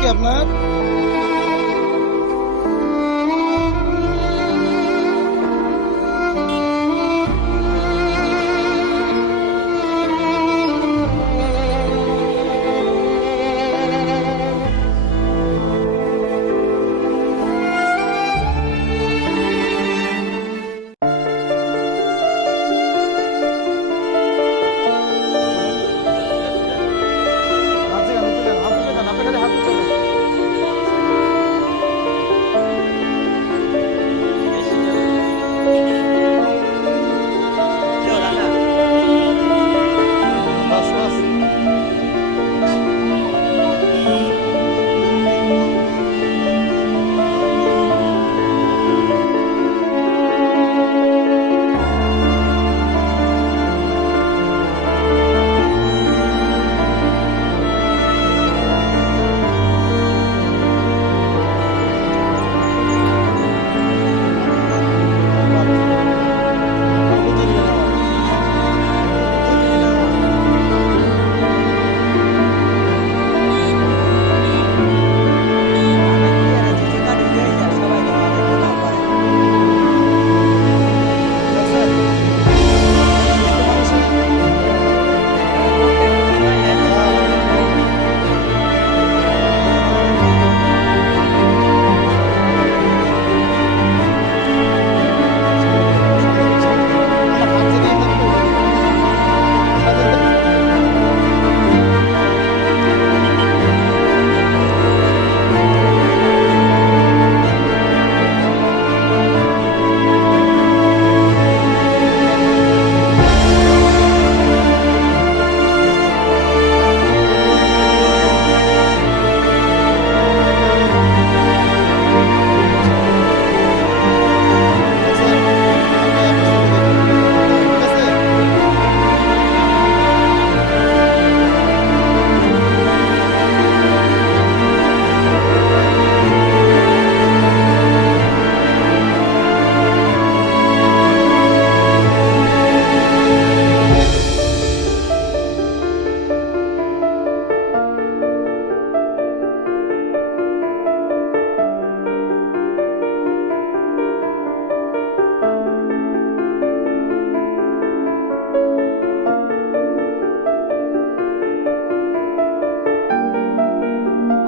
কি আপনার?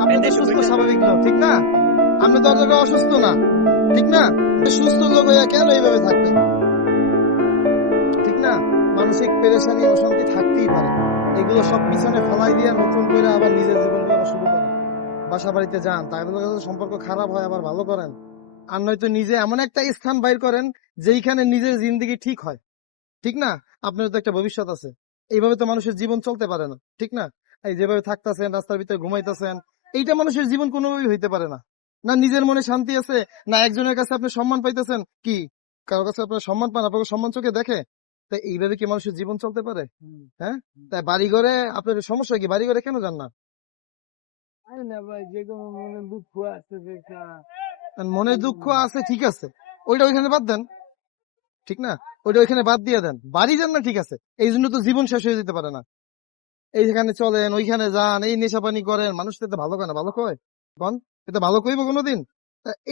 আপনি তো সুস্থ স্বাভাবিক লোক, ঠিক না? আপনি তো অত অসুস্থ না, ঠিক না? সুস্থ লোক হইয়া কেন এইভাবে থাকতেন, ঠিক না? মানসিক পেরেশানি অশান্তি থাকতেই পারে, এগুলো সব পিছনে ফেলাই দিয়ে নতুন করে আবার নিজের জীবন গড়া শুরু করেন। বাসা বাড়িতে যান, তাদের সাথে সম্পর্ক খারাপ হয় আবার ভালো করেন। আর নয়তো নিজে এমন একটা স্থান বাইর করেন যেইখানে নিজের জিন্দেগি ঠিক হয়, ঠিক না? আপনার তো একটা ভবিষ্যৎ আছে। এইভাবে তো মানুষের জীবন চলতে পারে না, ঠিক না? এই যেভাবে থাকতেছেন, রাস্তার ভিতরে ঘুমাইতেছেন, এইটা মানুষের জীবন কোনোভাবেই হইতে পারে না। না নিজের মনে শান্তি আছে, না একজনের কাছে আপনি সম্মান পাইতেছেন। কি কারো কাছে আপনার সম্মান পান, আপনাকে সম্মান চোখে দেখে? তাই এইভাবে কি মানুষের জীবন চলতে পারে? হ্যাঁ, তাই বাড়ি ঘরে আপনার সমস্যা কি? বাড়ি ঘরে কেন যান না? মনে দুঃখ আছে, ঠিক আছে, ওইটা ওইখানে বাদ দেন, ঠিক না? ওইটা ওইখানে বাদ দিয়ে দেন, বাড়ি যান না, ঠিক আছে, এই জন্য তো জীবন শেষ হয়ে যেতে পারে না। এইখানে চলেন, ওইখানে যান, এই নেশা পানি করেন, মানুষ তো ভালো কয় না, ভালো কয় কন? এটা ভালো কইব কোনোদিন?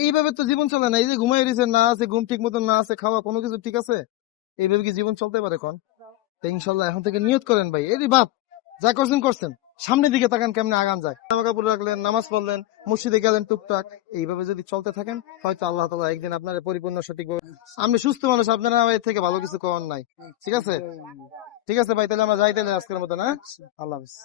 এইভাবে তো জীবন চলে না। এই যে ঘুমাই রয়েছেন, না আছে ঘুম ঠিক মতন, না আছে খাওয়া, কোনো কিছু ঠিক আছে? এইভাবে কি জীবন চলতে পারে কন? তো ইনশাল্লাহ এখন থেকে নিয়ত করেন ভাই, এরই বাপ যা করছেন করছেন, সামনের দিকে তাকান কেমনে আগান যায়। জামা কাপড় রাখলেন, নামাজ পড়লেন, মসজিদে গেলেন টুকটাক, এইভাবে যদি চলতে থাকেন হয়তো আল্লাহ তাআলা একদিন আপনার পরিপূর্ণ সঠিক। আপনি সুস্থ মানুষ, আপনারা এর থেকে ভালো কিছু করার নাই, ঠিক আছে? ঠিক আছে ভাই, তাহলে আমরা যাই তাহলে আজকের মতো, না? আল্লাহ হাফেজ।